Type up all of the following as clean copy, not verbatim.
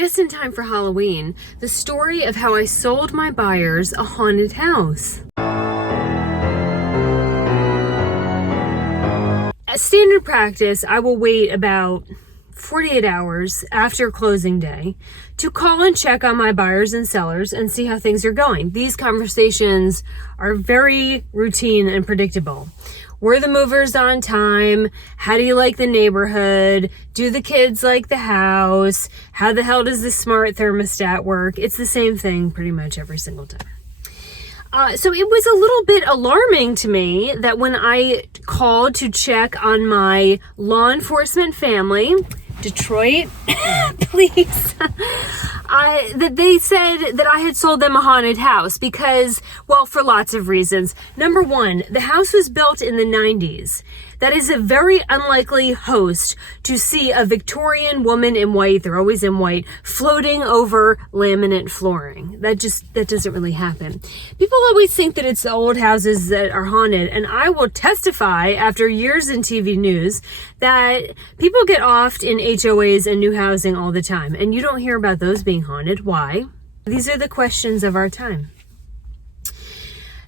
just in time for Halloween, the story of how I sold my buyers a haunted house. As standard practice, I will wait about 48 hours after closing day to call and check on my buyers and sellers and see how things are going. These conversations are very routine and predictable. Were the movers on time? How do you like the neighborhood? Do the kids like the house? How the hell does the smart thermostat work? It's the same thing pretty much every single time. So it was a little bit alarming to me that when I called to check on my law enforcement family, Detroit, please, that they said that I had sold them a haunted house because, well, for lots of reasons. Number one, the house was built in the 90s. That is a very unlikely host to see a Victorian woman in white, they're always in white, floating over laminate flooring. That doesn't really happen. People always think that it's the old houses that are haunted, and I will testify after years in TV news that people get offed in HOAs and new housing all the time, and you don't hear about those being haunted. Why? These are the questions of our time.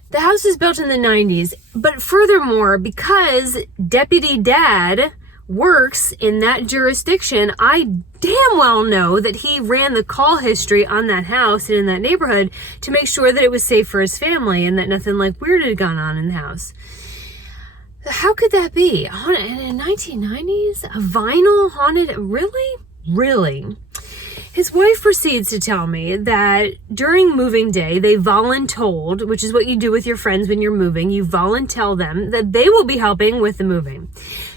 The house was built in the 90s, but furthermore, because Deputy Dad works in that jurisdiction, I damn well know that he ran the call history on that house and in that neighborhood to make sure that it was safe for his family and that nothing like weird had gone on in the house. How could that be? In the 1990s? A vinyl haunted? Really? Really? His wife proceeds to tell me that during moving day, they voluntold, which is what you do with your friends when you're moving, you volunteer them that they will be helping with the moving.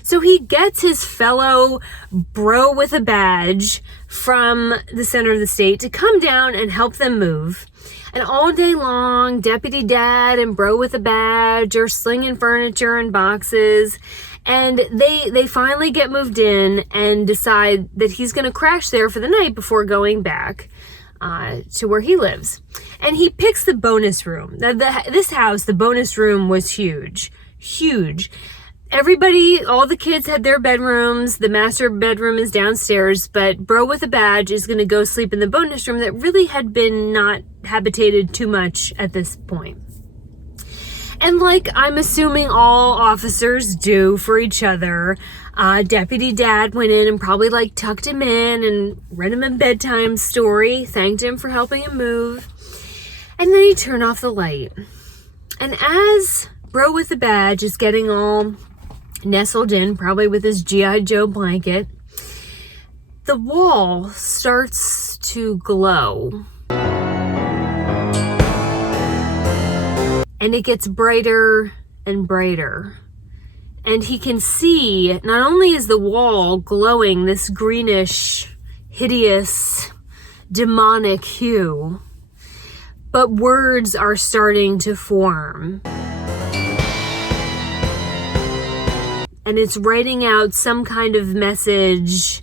So he gets his fellow bro with a badge from the center of the state to come down and help them move. And all day long, Deputy Dad and bro with a badge are slinging furniture and boxes. And they finally get moved in and decide that he's going to crash there for the night before going back to where he lives. And he picks the bonus room. This house, the bonus room was huge. Huge. Everybody, all the kids had their bedrooms. The master bedroom is downstairs, but bro with a badge is going to go sleep in the bonus room that really had been not habitated too much at this point. And like I'm assuming all officers do for each other, Deputy Dad went in and probably like tucked him in and read him a bedtime story, thanked him for helping him move. And then he turned off the light. And as bro with the badge is getting all nestled in, probably with his G.I. Joe blanket, the wall starts to glow. And it gets brighter and brighter. And he can see, not only is the wall glowing this greenish, hideous, demonic hue, but words are starting to form. And it's writing out some kind of message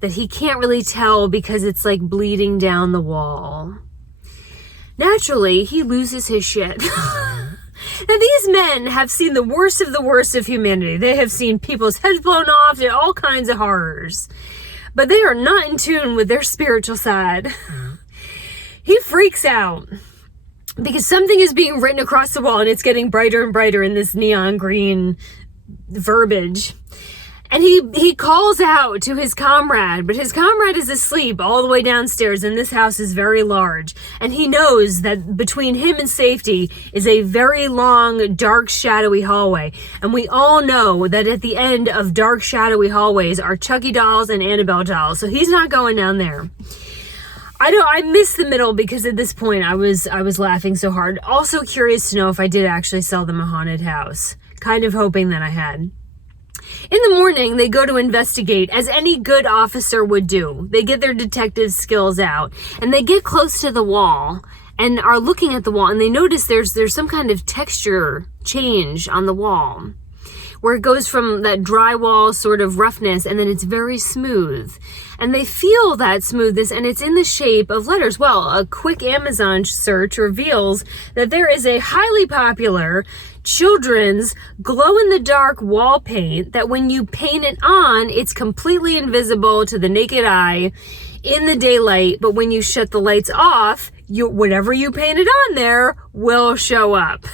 that he can't really tell because it's like bleeding down the wall. Naturally, he loses his shit. Now, these men have seen the worst of humanity. They have seen people's heads blown off and all kinds of horrors. But they are not in tune with their spiritual side. He freaks out because something is being written across the wall and it's getting brighter and brighter in this neon green verbiage. And he calls out to his comrade, but his comrade is asleep all the way downstairs, and this house is very large. And he knows that between him and safety is a very long, dark, shadowy hallway. And we all know that at the end of dark, shadowy hallways are Chucky dolls and Annabelle dolls. So he's not going down there. I missed the middle because at this point I was laughing so hard. Also curious to know if I did actually sell them a haunted house. Kind of hoping that I had. In the morning, they go to investigate, as any good officer would do. They get their detective skills out, and they get close to the wall and are looking at the wall, and they notice there's some kind of texture change on the wall, where it goes from that drywall sort of roughness, and then it's very smooth. And they feel that smoothness, and it's in the shape of letters. Well, a quick Amazon search reveals that there is a highly popular children's glow-in-the-dark wall paint that when you paint it on, it's completely invisible to the naked eye. in the daylight, but when you shut the lights off, whatever you painted on there will show up.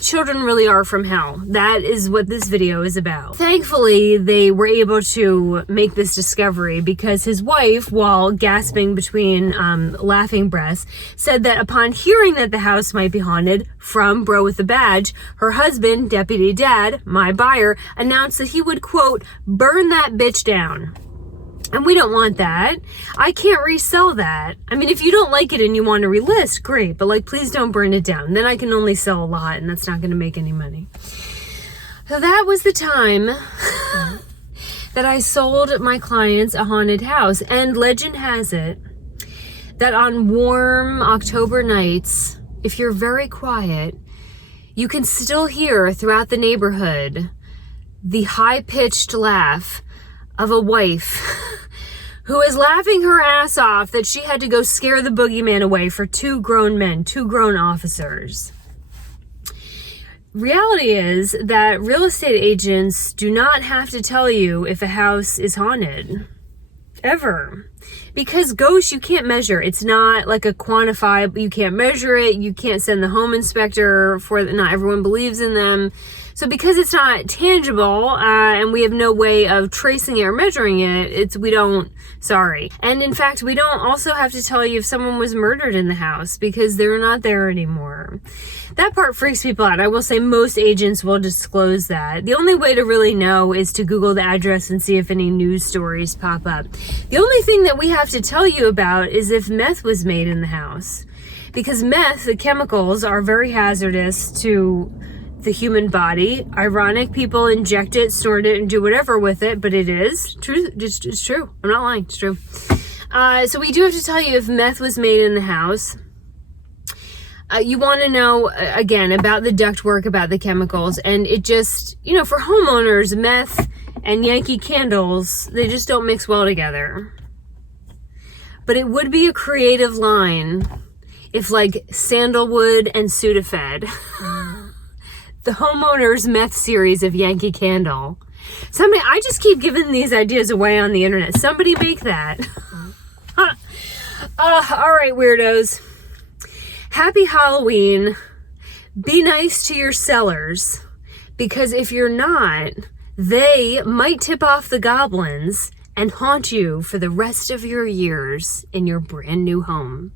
Children really are from hell. That is what this video is about. Thankfully, they were able to make this discovery because his wife, while gasping between laughing breaths, said that upon hearing that the house might be haunted from Bro with a Badge, her husband, Deputy Dad, my buyer, announced that he would, quote, burn that bitch down. And we don't want that. I can't resell that. I mean, if you don't like it and you want to relist, great. But like, please don't burn it down. Then I can only sell a lot and that's not going to make any money. So that was the time that I sold my clients a haunted house. And legend has it that on warm October nights, if you're very quiet, you can still hear throughout the neighborhood the high-pitched laugh of a wife who is laughing her ass off that she had to go scare the boogeyman away for 2 grown men, 2 grown officers. Reality is that real estate agents do not have to tell you if a house is haunted. Ever. Because ghosts, you can't measure. It's not like a quantifiable, you can't measure it. You can't send the home inspector not everyone believes in them. So because it's not tangible, and we have no way of tracing it or measuring it, sorry. And in fact, we don't also have to tell you if someone was murdered in the house because they're not there anymore. That part freaks people out. I will say most agents will disclose that. The only way to really know is to Google the address and see if any news stories pop up. The only thing that we have to tell you about is if meth was made in the house. Because meth, the chemicals, are very hazardous to the human body. Ironic, people inject it, snort it, and do whatever with it, but it is true. It's true. I'm not lying. It's true. So we do have to tell you if meth was made in the house. You want to know, again, about the ductwork, about the chemicals, and it just, for homeowners, meth and Yankee candles, they just don't mix well together. But it would be a creative line if, like, sandalwood and Sudafed. The homeowners meth series of Yankee Candle. I just keep giving these ideas away on the internet. Somebody make that. All right, weirdos. Happy Halloween. Be nice to your sellers, because if you're not, they might tip off the goblins and haunt you for the rest of your years in your brand new home.